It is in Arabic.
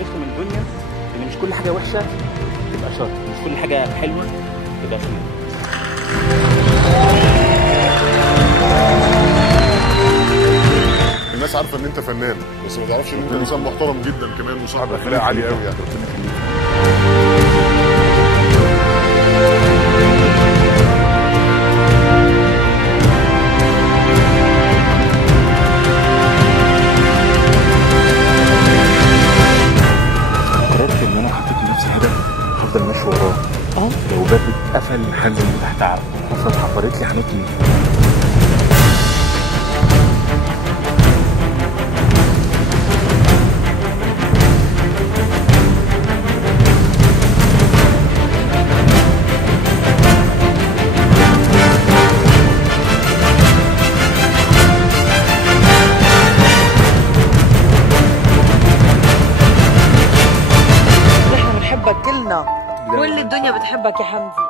عرفته من الدنيا ان مش كل حاجه وحشه تبقى شر، مش كل حاجه حلوه تبقى خير. الناس عارفه ان انت فنان، بس ما تعرفش ان انت انسان محترم جدا كمان وصاحب اخلاق عالي قوي يعني. قررت ان انا حطيت لنفسي هدف هفضل ماشي وراه. لو باب اتقفل هنزل من تحت هفضل حفرت لي هنطني. بحبك كلنا، كل الدنيا بتحبك يا حمدي.